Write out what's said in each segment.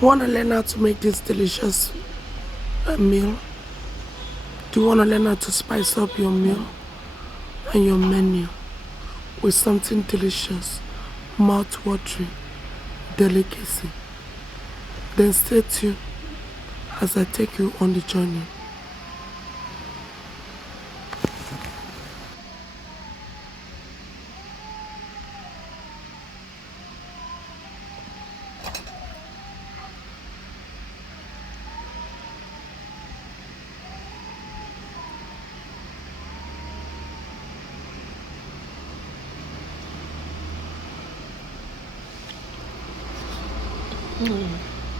Want to learn how to make this delicious meal? Do you want to learn how to spice up your meal and your menu with something delicious, mouth-watering, delicacy? Then stay tuned as I take you on the journey.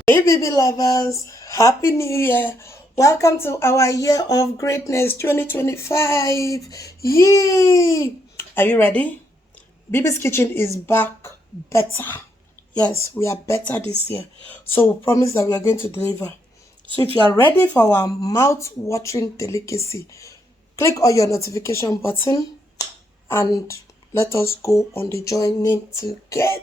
Hey baby lovers, happy new year. Welcome to our year of greatness 2025. Yay! Are you ready? Baby's Kitchen is back better. Yes, we are better this year. So we promise that we are going to deliver. So if you are ready for our mouth-watering delicacy, click on your notification button and let us go on the journey together.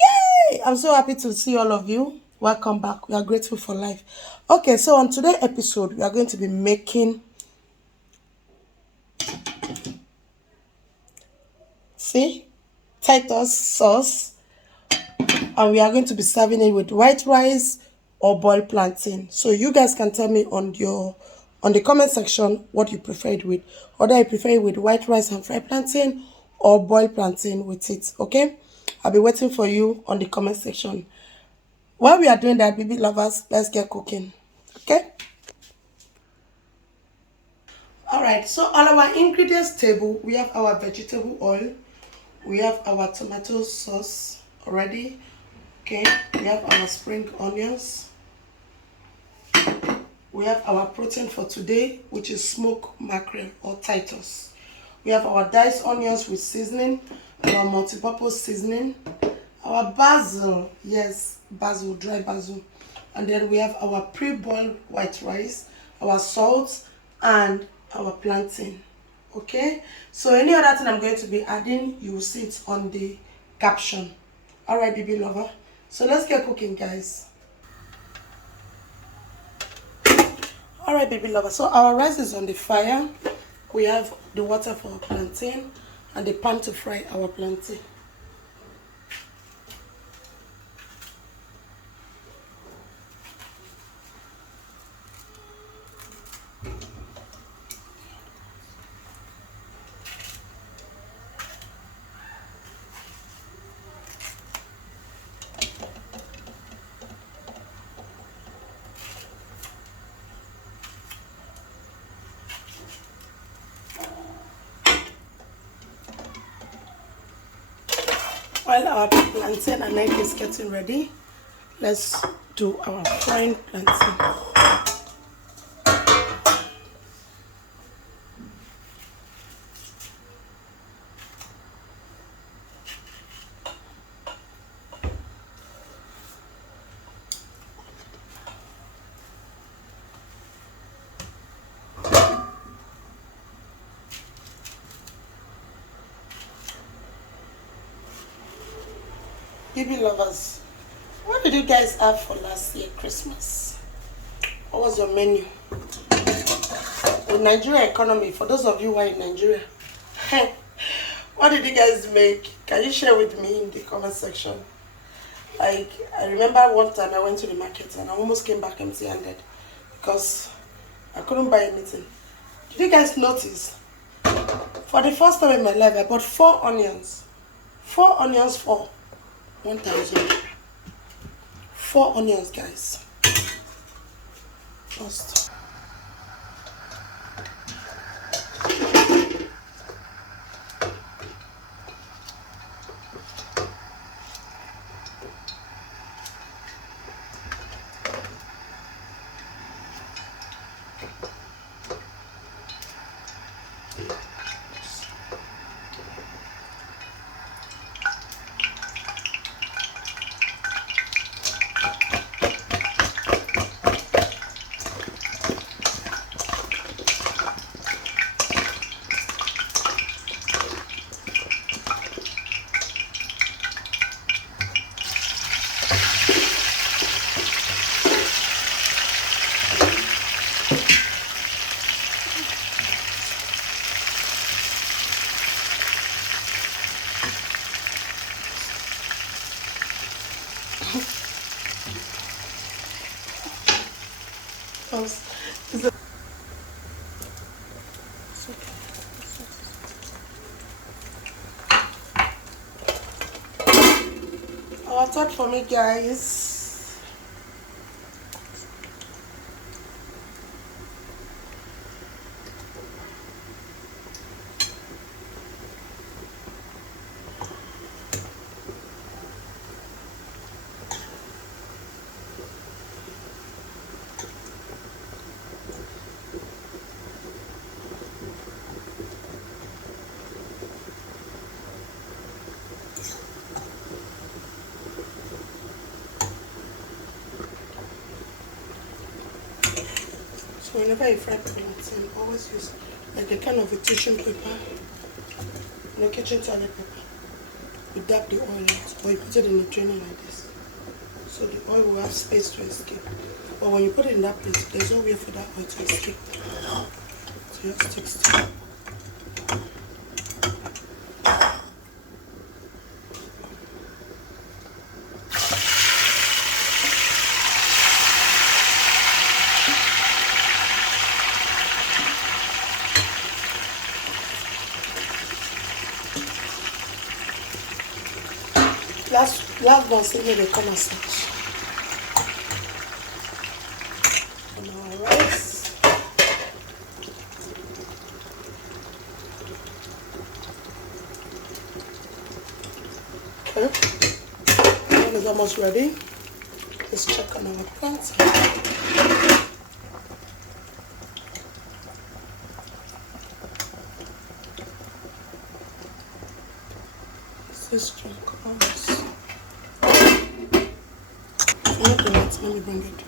Yay! I'm so happy to see all of you. Welcome back. We are grateful for life. Okay, so on today's episode, we are going to be making Titus sauce, and we are going to be serving it with white rice or boiled plantain. So you guys can tell me on the comment section what you prefer it with. Whether you prefer it with white rice and fried plantain or boiled plantain with it. Okay? I'll be waiting for you on the comment section. While we are doing that, baby lovers, let's get cooking. Okay? Alright, so on our ingredients table, we have our vegetable oil, we have our tomato sauce already. Okay, we have our spring onions, we have our protein for today, which is smoked mackerel or Titus. We have our diced onions with seasoning, our multi-purpose seasoning, our basil, yes, basil, dry basil, and then we have our pre-boiled white rice, our salt, and our plantain. Okay, so any other thing I'm going to be adding, you will see it on the caption. All right, baby lover, so let's get cooking, guys. All right, baby lover, so our rice is on the fire. We have the water for our plantain and the pan to fry our plantain. While our plantain and egg is getting ready, let's do our frying plantain. Baby lovers, what did you guys have for last year Christmas? What was your menu? The Nigeria economy, for those of you who are in Nigeria, what did you guys make? Can you share with me in the comment section? Like, I remember one time I went to the market and I almost came back empty-handed because I couldn't buy anything. Did you guys notice? For the first time in my life, I bought 4 onions. 4 onions for 1,000. 4 onions, guys. First. Titus. Our third for me, guys. So whenever you fry plantain, always use like a kind of a tissue paper, kitchen toilet paper. You dab the oil out, or you put it in the drainer like this, so the oil will have space to escape. But when you put it in that place, there's no way for that oil to escape. So just stick still. Last one, see me they come as such. On our rice. Okay. One is almost ready. Let's check on our plantain. This drink comes. Let me bring it.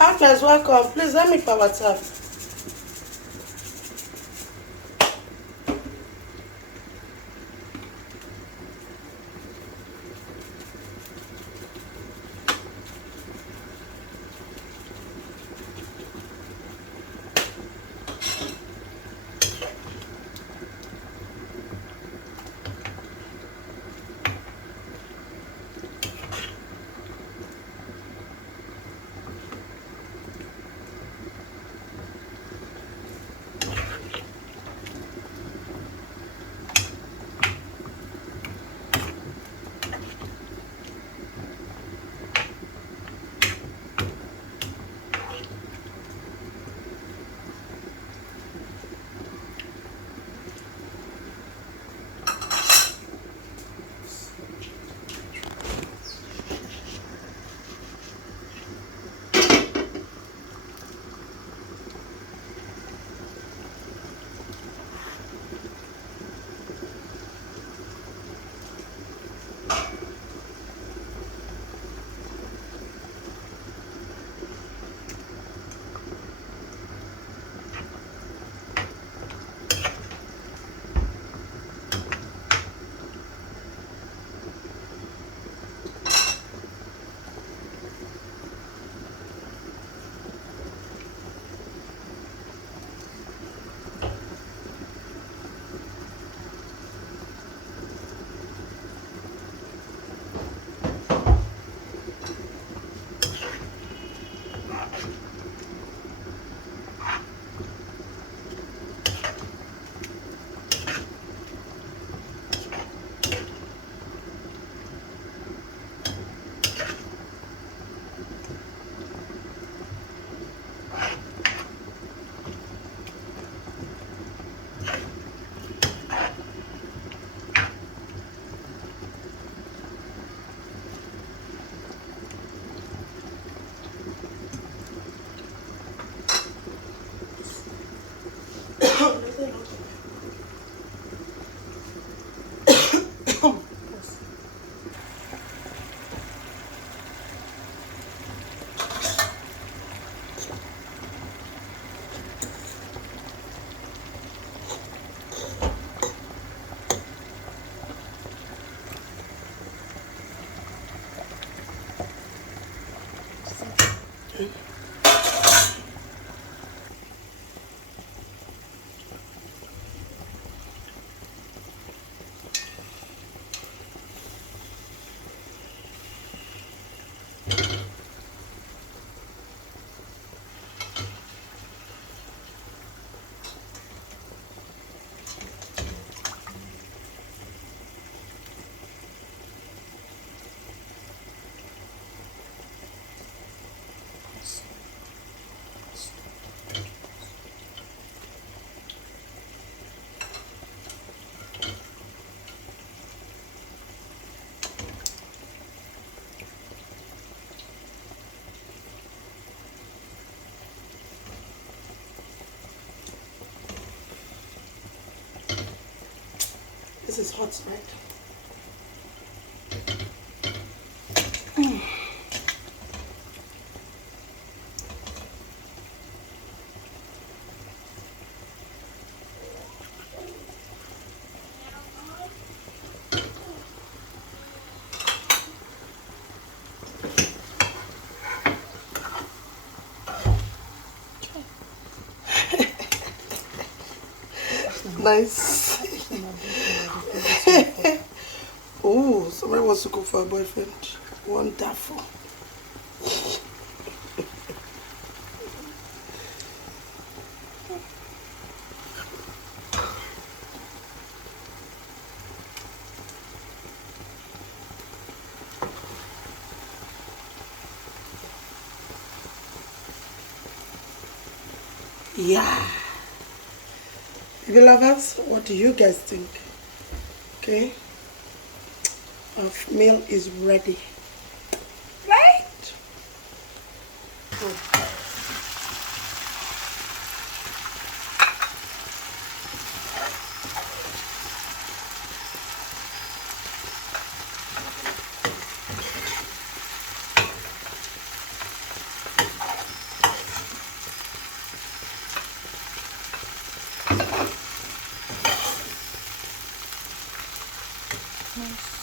Agnes, welcome. Please let me power tap. This is hot, right? Nice. Oh, somebody wants to cook for a boyfriend. Wonderful. Yeah. Baby lovers, what do you guys think? Okay. Our meal is ready. Right? Oh. Nice.